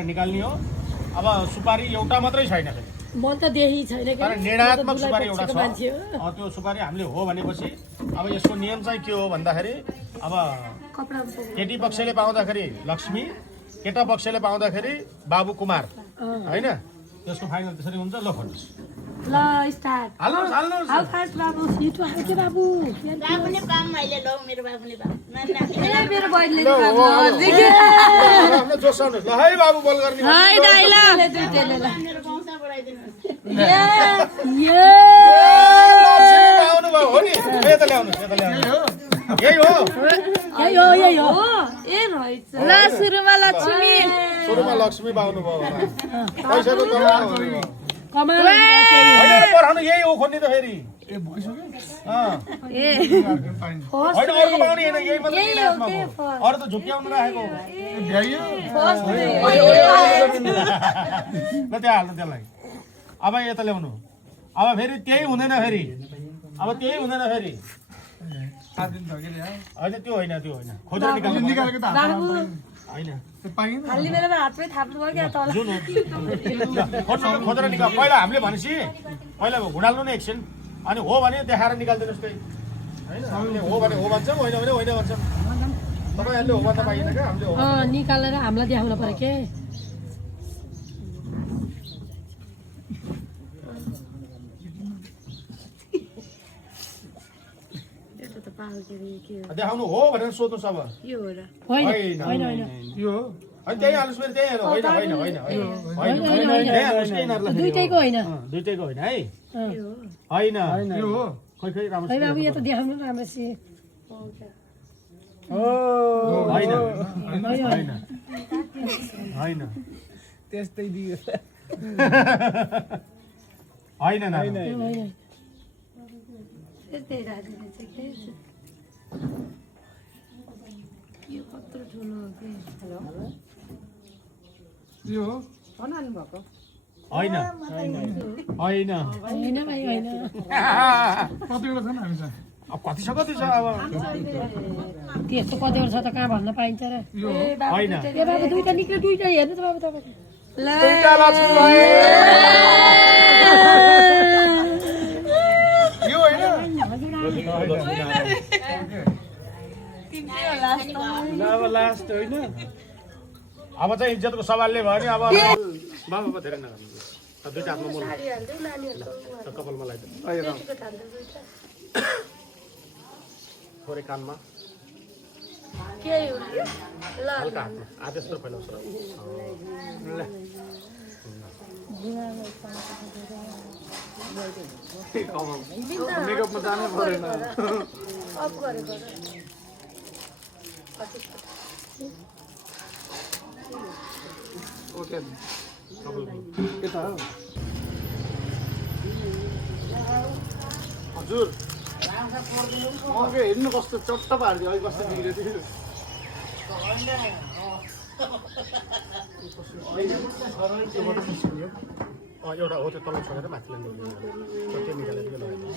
निकाल्ने हो। अब सुपारी एउटा मात्रै छैन फेरि म त देखि छैन तर निर्णयात्मक सुपारी एउटा छ। त्यो सुपारी हामीले हो भनेपछि अब यसको नियम चाहिँ के हो भन्दाखेरि अब केटी पक्षले पाउँदाखेरि लक्ष्मी, केटा पक्षले पाउँदाखेरि बाबु कुमार हैन। त्यसको फाइनल त्यसरी हुन्छ। ल भन्नुस् ल स्टार्ट हाल्नुस् हाल्नुस्। हाल फास्ट बाबु छिटो हाल के बाबु बाबुले पाम मैले लौ मेरो बाबुले पाम मेरो बहिनीले आफ्नो जोस आउनुस्। ल है बाबु बोल गर्ने। हाय डाइला मेरो वंशा बढाइदिनुस्। लक्ष्मी पाउनु भयो हो नि। यता ल्याउनुस् यता ल्याउनुस्। यही हो यही हो ए रहेछ ल सुरुमा लक्ष्मी पाउनु भयो। पैसाको कमाल पढाउनु यही हो खोज्ने त फेरि होइन अर्को पाउने होइन यही मात्रै अरू त झुक्क्याउनु राखेको। ल त्यहाँ हाल्नु त्यसलाई। अब यता ल्याउनु। अब फेरि त्यही हुँदैन फेरि। अब त्यही हुँदैन फेरि होइन त्यो होइन त्यो होइन खोजेर निकालेको त होइन हाल्ने बेलामा हातमै थाप्नु भयो क्या तल खोजेर निकाल। पहिला हामीले भनेपछि पहिला घुडाल्नु नै एकछिन अनि हो भने देखाएर निकालिदिनुहोस् त्यही होइन। हामीले हो भने हो भन्छौँ होइन भने होइन भन्छौँ। तपाईँहरूले हो भन्दा पाइएन क्या हामीले हो निकालेर हामीलाई देखाउनु पर्यो के देखाउनु हो भनेर सोध्नुहोस्। अब होइन होइन यो होइन त्यही हाल्नुहोस् फेरि त्यही होइन होइन होइन होइन होइन दुईटैको होइन दुइटैको होइन है होइन खै खै राम्रो खै बाबु यो त देखाउनु राम्रोसी होइन होइन होइन त्यस्तै दियो होइन होइन त्यस्तै राखेको छ के यो कत्रो ठुलो हो के हेलो यो होइन होइन होइन भाइ होइन कतिवटा छ नि हामीसँग अब कति छ कति छ अब त्यस्तो कतिवटा छ त कहाँ भन्न पाइन्छ र होइन ए बाबु दुईटा निक्ल्यो दुईटा हेर्नु त बाबु तपाईँ यो होइन अब लास्ट होइन। अब चाहिँ इज्जतको सवालले भयो नि। अब बाबा धेरै नगर्नु। दुईटा हातमा मोल कपालमा लगाइदिनु थोरै कानमा हल्का हातमा आधा जस्तो फैलाउँछ। मेकअपमा जानै परेन ओके यता हो हजुर हेर्नु कस्तो चट्ट पारिदियो अहिले कस्तो बिग्रियो त्यो एउटा हो त्यो तल छोडेर माथि ल्याउनु त्यो निकालेर त्यो लगाइदिनु।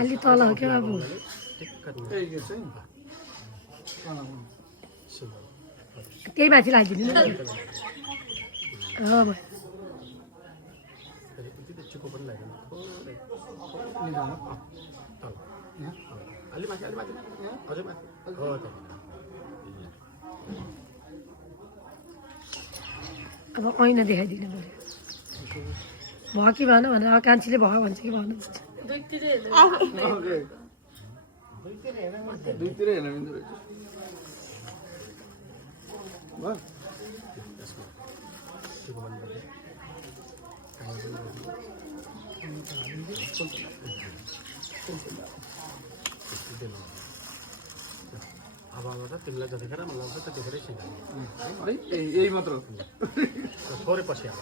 अलि तल हो क्या बाबु त्यही माथि लगाइदिनु न चिप्पो पनि लगाइदिनु अलि माथि अलि माथि हजुर माथि हो त अब ऐना देखाइदिनु पऱ्यो भयो कि भएन भनेर कान्छीले भयो भन्छ कि भन्नु दुईतिर हेर्न मिल्दो रहेछ अब तिमीलाई जतिखेर मन लाग्छ त्यतिखेरै सिकाउने है यही मात्र थोरै पछि अब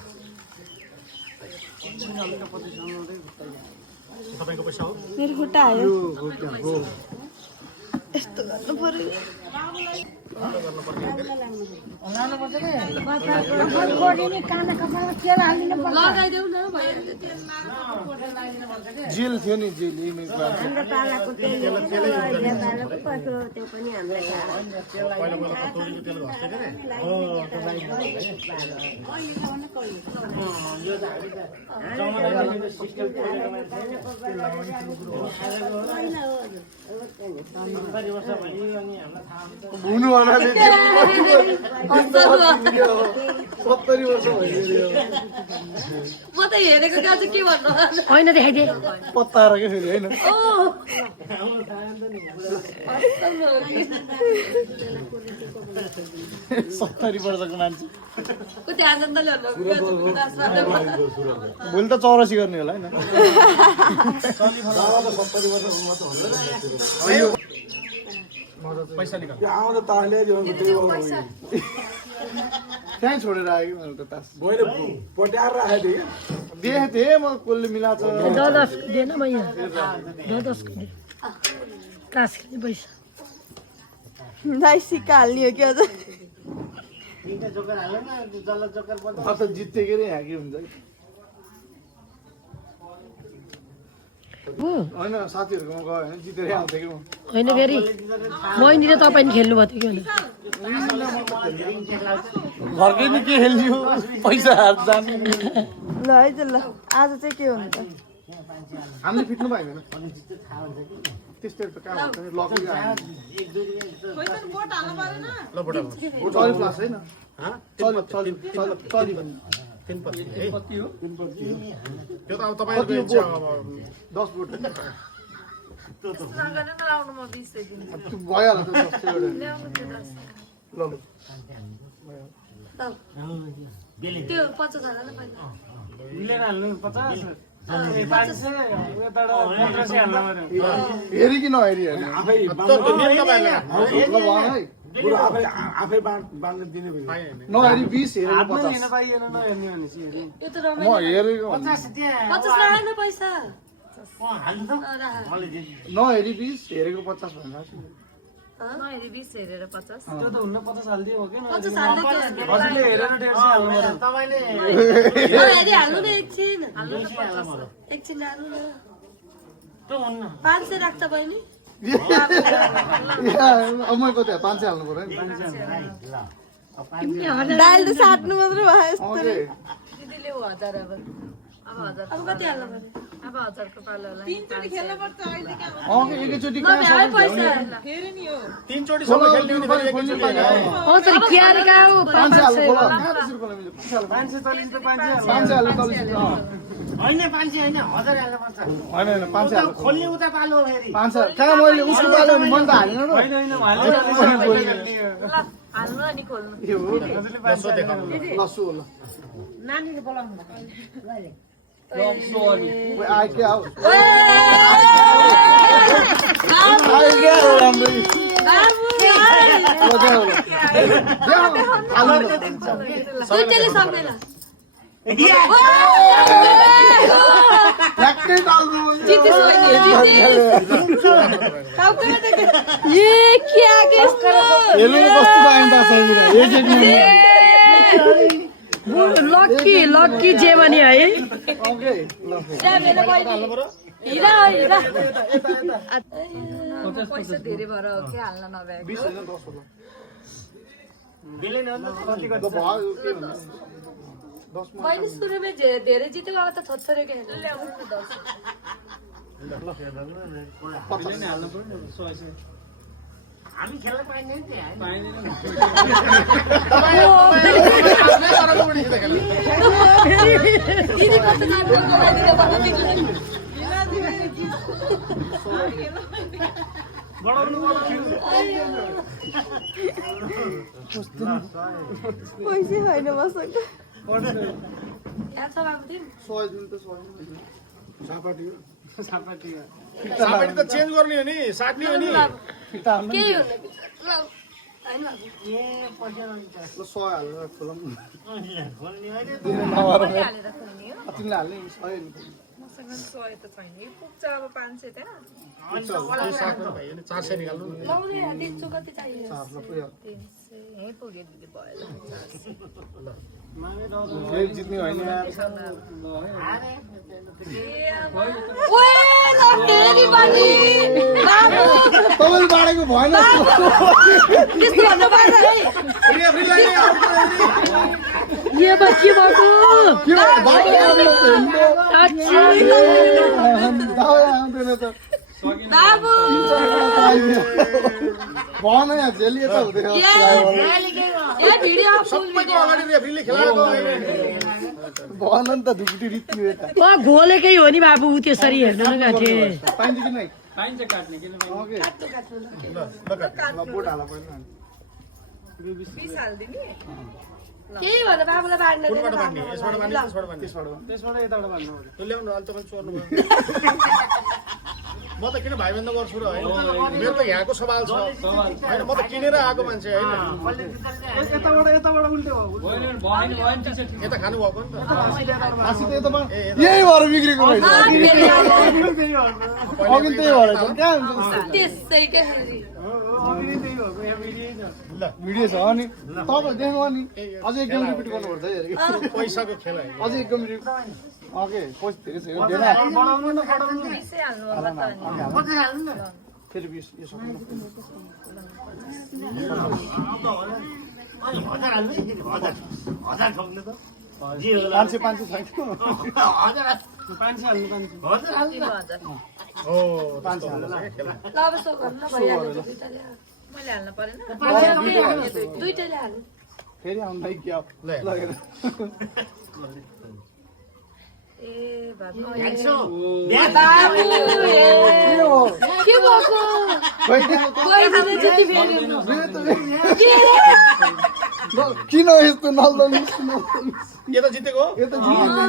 तपाईँको पैसा हो मेरो खुट्टा आयो हो यस्तो गर्नु पर्यो लगाइदेऊ न भइहाल्छ जेल थियो नि जेल यही हुनु भन्नाले 70 वर्ष भइसक्यो म त हेरेको दाजु के भन्नु होइन देखाइदिए पत्ताएर के फेरि होइन 70 वर्षको मान्छे कति आनन्द ल्याउनु भोलि त 84 गर्ने होला होइन पैसा निकाल त्यहीँ छोडेर आयो मैले त तास पट्याएर राखेको थिएँ देखेको थिएँ म कसले मिलाएको छ 10 दिएन म यहाँ 10 क्लास खेल्ने पैसा दाइ सिक्का हाल्ने हो कि अझ अब त जित्थ्यो के अरे यहाँ के हुन्छ होइन साथीहरूकोमा गयो भने जितेरै आउँथ्यो कि म होइन फेरि मैले र तपाईँ नि खेल्नु भएको थियो कि घरकै नि के खेल्ने हो पैसा हात जाने ल है त ल आज चाहिँ के हुन्छ हामीले फिट्नु पाइँदैन त्यस्तै त कहाँ हुन्छ नि लकी ल बडा चली प्लास होइन चली तीन पत्ती है कति हो त्यो त अब तपाईहरुको इच्छा अब 10 बोट भइहाल्छ सस्तो एउटा ल त्यो 50 हाल्न पाइन्छ हेरी कि नहेरी होइन आफै बाँड्न दिने भयो नहेरी 20 हेरेर 50 म हेरेको 50 राखेन पैसा नहेरी 20 हेरेको 50 भनेर नहेरी 20 हेरेर 50 त्यो त हुन्न 50 हाल्दियो हो कि 50 हाल्दै हजुरले हेरेर 150 हाल्नु पर्यो तपाईँले नहेरी हाल्नु न एकछिन एकछिन हाल्नु न त्यो हुन्न 500 राख्छ बहिनी अब म कति 500 हाल्नु पर्यो नि दाइल त साट्नु मात्रै भयो यस्तो दिदीले 1000 अब कति हाल्नु पर्यो अब 1000 को पालोलाई तीनचोटी खेल्न पर्छ अहिले के एकैचोटि नभए पैसा फेरि नि हो तीन चोटी सबै खेल्ने भने फेरि एकैचोटी हैन हो तर क्यार गाउ 500 हाल्नु खोला 540 त 500 500 हाल्नु तल होइन 500 होइन 1000 हाल्नुपर्छ होइन 500 हाल्नु खोल्ने उता पालो फेरि 500 कहाँ मैले उसको पालो नि मन त हालेन र होइन हाल्नु अनि खोल्नु यो हो लसो देखाउनु लसु होला नानीले बोलाउनु ओए आइ के आउ ओए आइ के आउ राम्ररी बाबु ल देऊ हाल्नु दुईटैले सक्दैन ठ्याक्कै डाल्नु जितिस बहिनी जितिस ये क्या केस्तो हेर्नु कस्तो पाइन्छ सही एक एक लक्की जेमनी है ओके ल हिरा हिरा पैसा धेरै भएर हो के हाल्न नभएको 20 हैन 10 होला बिलेन कति ल भयो के हुन्छ 10 मा मैले सुरुमै धेरै जित्यो अब त छोटछोरे के ल्याउनु 50 नै हाल्नु पर्यो 100 हामी खेल्न पाइँदैन नि पाइँदैन दिदी कस्तो नाच्नु लगाइदिनु भन्नु बढाउनु पैसै होइन मसँग याद छ बाबु तिमी 100 दिन त 100 सापाटी हो सापाटी सापटी त चेन्ज गर्ने हो नि साट्ने हो नि फिटा हाल्नु केही हुन्न ल हैन बाबु ल 100 हालेर खोलम हालेर खोल्ने हो तिमीले हाल्ने 100 नि मसँग सय त छैन यो पुग्छ अब 500 त्यहाँ यो साग पनि भाइ 400 निकाल्नु न। लाउने दिन्छु कति चाहियो 300 यही पुग्यो दिदी भयो फेरि जित्ने होइन यार। ओए ल फेरि पनि बाबु तपाईँले बाँडेको भएन त्यस्तो भन्नु भएन है रेफ्रीलाई नै आउट यो बा के भएको के भयो? बाटो राम्रो त हिँड्यो। साँच्ची दबाई आउँदैन त बाबु भन यहाँ झेलिए त हुँदैन ए भिडियो सबैको अगाडि रेफ्रीले खेलाएको होइन। भन नि त ढुकुटी रित्यो यता वा घोलेकै हो नि बाबु त्यसरी हेर्नु न गाथे पाइन्छ कि नै पाइन्छ काट्ने किन ओके ल काट। बोट हाल पहिला 20 हाल्दिने केही भन्दा बाबुलाई बाँड्न कुनबाट बाँड्ने? यसबाट बाँड्ने त्यसबाट बाँड्ने? त्यसबाट यताबाट भन्नु पर्यो तँ ल्याउनु अहिले तपाईँ चोर्नु भयो। म त किन भाइबन्द गर्छु र होइन मेरो त यहाँको सवाल छ होइन। म त किनेर आएको मान्छे होइन। यताबाट उल्टो हो यता खानु भएको नि त। हाँसी त यता यही भएर बिग्रेको रहेछ अघि त्यही भएर छ कहाँ हुन्छ त्यसै के फेरि ल भिडियो छ अनि तपाईँ देख्नु नि अझै एक गेम रिपिट गर्नुपर्छ है हेरेको पैसाको खेल होइन। अझै एक गेम रिपिट ओके कोच फेरि छ यो देना 20 हाल्नु होला त फेरि 20 यो सक्नु पाँच सय छैन 3000 हो 500 हाल्नु खेल। ल अब सो गर्नु भइहाल्यो दुईटाले मैले हाल्नु परेन दुईटाले हाल्नु फेरि आउँदै क्या लगेर ए बाबु बाबु के हो के भएको गइदिने जति फेरि किन यस्तो नल्दलिस यता जितेको यो त जित्दैन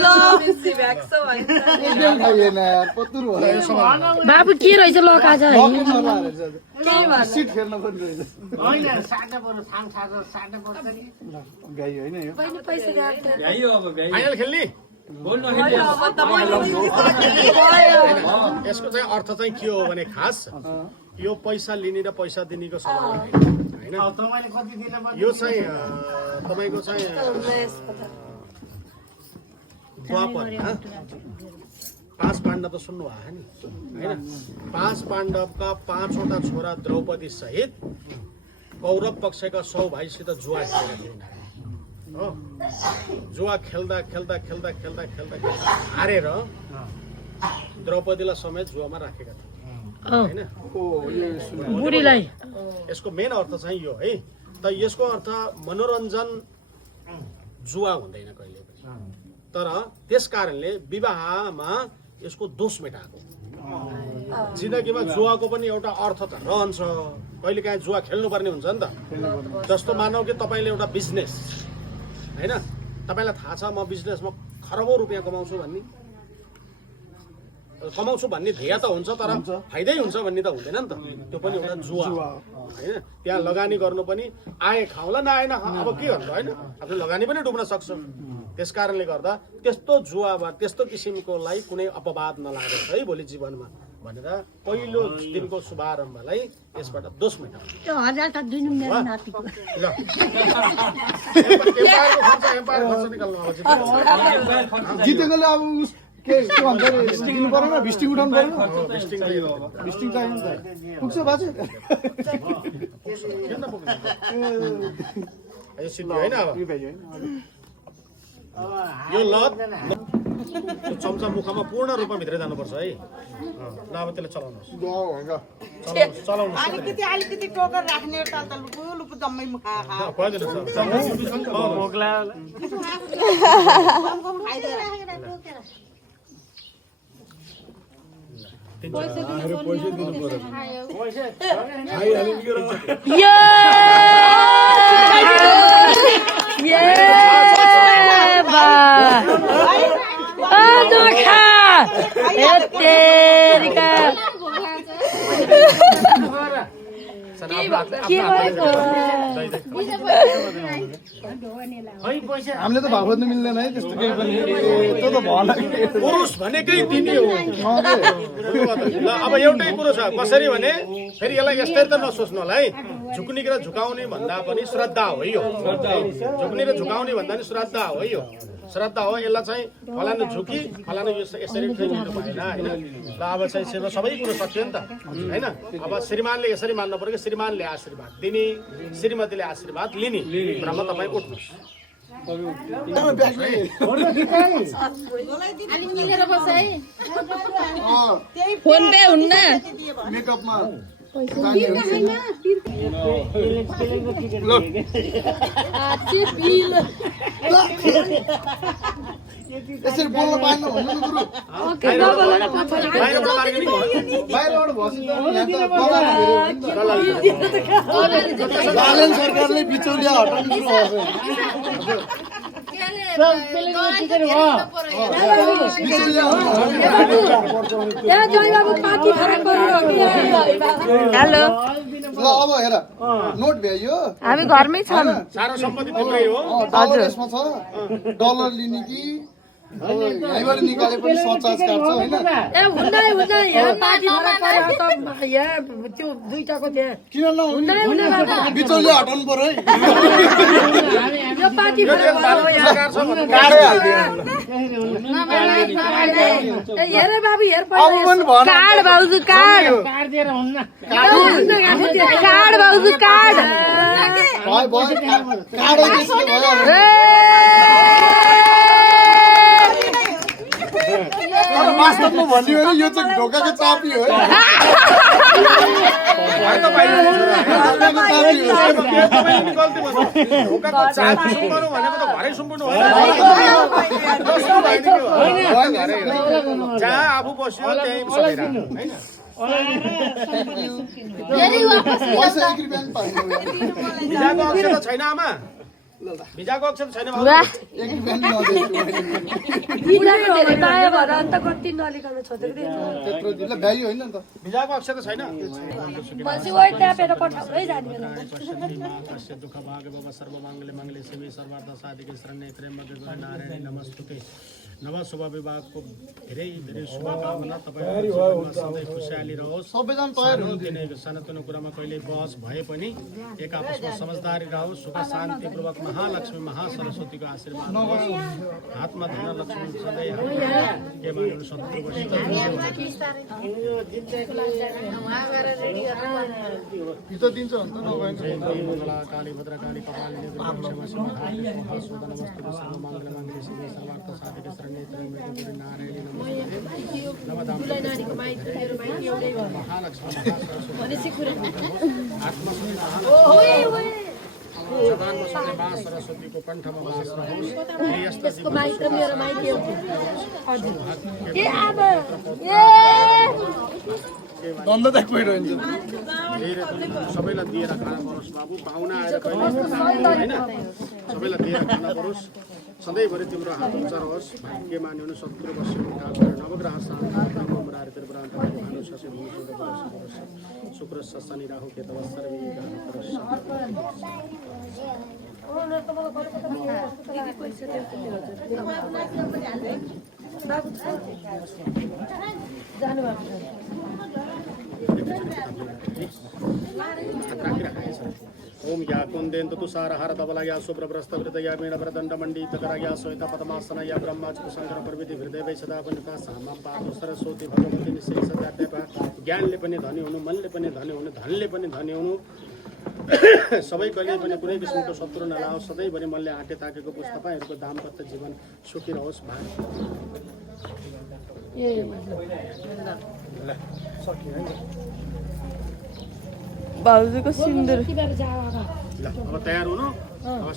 ल बेसी भ्याक्सो भन्छ एकदम खाइएन यार पत्तुर भयो बाबु के रहेछ लका चाहिँ भक्कु नलाएर रहेछ सिट फेर्न पनि रहेछ होइन साट्ने पर्यो थाङ साट्नु साट्ने पर्छ नि गाई होइन यो बहिनी पैसा राख्छ भ्याइयो अब भ्याइयो फाइनल खेल्ने बोल्नु अब त मैले यसको चाहिँ अर्थ चाहिँ के हो भने खास यो पैसा लिने र पैसा दिनेको सवाल होइन अब तपाईँले कति दिन पर्छ यो चाहिँ तपाईँको चाहिँ द्वापरमा 5 पाण्डव त सुन्नु भयो नि होइन। 5 पाण्डवका 5वटा छोरा द्रौपदी सहित कौरव पक्षका 100 भाइसित जुवा खेलेका थिए हो। जुवा खेल्दा खेल्दा खेल्दा खेल्दा खेल्दा खेल्दा हारेर द्रौपदीलाई समेत जुवामा राखेका थिए होइन। बुढीलाई यसको मेन अर्थ चाहिँ यो है। त यसको अर्थ मनोरञ्जन जुवा हुँदैन कहिले पनि, तर त्यस कारणले विवाहमा यसको दोष मेटाएको। जिन्दगीमा जुवाको पनि एउटा अर्थ त रहन्छ, कहिलेकाहीँ जुवा खेल्नुपर्ने हुन्छ नि त। जस्तो मानौ कि तपाईँले एउटा बिजनेस होइन, तपाईँलाई थाहा छ म बिजनेसमा खरबौँ रुपियाँ कमाउँछु भन्ने ध्येय त हुन्छ, तर फाइदै हुन्छ भन्ने त हुँदैन नि त। त्यो पनि एउटा जुवा होइन। त्यहाँ लगानी गर्नु पनि आए खाउँला नआए नखाउँ, अब के गर्नु होइन, आफ्नो लगानी पनि डुब्न सक्छ। त्यस कारणले गर्दा त्यस्तो जुवामा त्यस्तो किसिमकोलाई कुनै अपवाद नलागोस् है भोलि जीवनमा भनेर पहिलो दिनको शुभारम्भलाई यसबाट दोष मेटाउँछ। त्यो 1000 त दिनु मेरो नातिको ल एम्पायर खर्च निकाल्नु अब जितेकोले अब के भन्छ अरे दिनु परेन, भिस्टिङ उठाउनु परेन, भिस्टिङ चाहिँ हो अब। भिस्टिङ चाहियो नि त पुग्छ बाजे किन पुग्नु? यो सिद्धि होइन अब यो लत त्यो चम्चा मुखमा पूर्ण रूपमा भित्रै जानुपर्छ है। ल अब त्यसले चलाउनुहोस्, चलाउनुहोस् अलिकति टोकर राख्ने टाल लुपु जम्मै मुखा छैन के भएको खै पैसा हामीले त भाव खोज्नु मिल्दैन है त्यस्तो केही पनि त्यो त भएन पुरुष भनेकै दिने हो ल अब एउटै कुरो छ कसरी भने फेरि यसलाई यस्तै त नसोच्नु होला है झुक्ने र झुकाउने भन्दा पनि श्रद्धा हो यो झुक्ने र झुकाउने भन्दा पनि श्रद्धा हो यो श्रद्धा हो यसलाई चाहिँ फलानु झुकी फलानु यसरी चाहिँ लिनु भएन होइन ल अब चाहिँ सेवा सबै कुरो सक्यो नि त होइन अब श्रीमानले यसरी मान्नु पर्यो कि श्रीमानले आशीर्वाद दिने श्रीमतीले आशीर्वाद लिने ब्रह्म तपाईँ उठ्नुहोस् फोन पे हुन्न मेकअपमा यसरी बोल्न पाएन भन्नु न गुरु बाहिरबाट बालन सरकारले बिचौलिया हटाउनु हेलो ल अब हेर नोट भ्यायो हामी घरमै छौँ सारा सम्पत्ति तिम्रै हो डलर यसमा छ डलर लिने कि अब यहीँबाट निकाले पनि 50 काट्छ होइन ए हुँदै यहाँ पार्टी फरक पर्यो त यहाँ त्यो दुईटाको त्यहाँ किन हुँदै नहुने बिचौलिया हटाउनु पर्यो है यो पार्टी फरक पर्यो हेर बाबु हेर अब पनि भन कार्ड भाउजू कार्ड कार्ड भाउजू कार्ड भयो भयो काडै त्यसले भयो तर वास्तवमा भन्यो भने यो चाहिँ ढोकाको चाबी हो जहाँ आफू बस्यो त्यही पैसा 1 रुपियाँ पनि पाएन भिजाको अक्षर त छैन आमा भिजाको अक्षर छैन 1 रुपियाँ पनि पायो भएर अन्त कति नलिकन छोडेको त्यत्रो दिला भ्याल्यु होइन नि त भिजाको अक्षर त छैन मान्छे वही ट्यापेर पठाउँदै जाने बेला दुःख भाग बाबा सर्वमाङ्गल्य मङ्गल्य शिवे सर्वार्थ साधिके शरण्ये त्र्यम्बके गौरी नारायणी नमस्तुते नव शुभ विवाहको धेरै धेरै शुभकामना तपाईहरुको सधैँ खुशियाली रहोस् सबैजना तयार हुनुहुने सानोतिनो कुरामा कहिले बहस भए पनि एक आपसमा समझदारी रहोस् सुख शान्ति पूर्वक महालक्ष्मी महासरस्वतीको आशीर्वाद होस् हातमा धन लक्ष्मी सधैँ के मानिनु शत्रु भित्र दिन्छ भने त नभएन काली भद्रकाली कपालिनी दुर्गा क्षमा सुदन वस्तु सर्वमङ्गल मङ्गले शिवे सर्वार्थ साधिके शरण्ये त्र्यम्बके गौरी नारायणी नमस्तुते नवदाम्पत्य महालक्ष्मी सदानमा सुने मा सरस्वतीको कण्ठमा वास रहोस् त्यसको माइक र मेरो माइक ए अब धन्दा त कोही रहन्छ धेरै सबैलाई दिएर खाना परोस् बाबु पाहुना आएर कहिले होइन सबैलाई दिएर खाना परोस् सधैँभरि तिम्रो हात उच्च रहोस् भाग्य मान्यो भने शत्रु बस्यो नवग्रह शुक्र शनि राहु केतव सर्वे ओम या कुंदेन तुषार हर धवला या शुभ्रभ्रस्त हृदय या वीण वरदंड मंडित करा या श्वेत पद्मासन या ब्रह्माचुक शंकर प्रविधि हृदय वै सदा वनिता सामा पार्थ सरस्वती भगवती निश्चय सदा ज्ञानले पनि धनी हुनु मनले पनि धनी हुनु धनले पनि धनी हुनु सबै कहिले पनि कुनै किसिमको शत्रु नलाओस् सधैँभरि मनले आँटे ताकेको पुस् तपाईहरूको दाम्पत्य जीवन सुखी रहोस् भाउजूको सिन्दुर ल अब तयार हुनु अब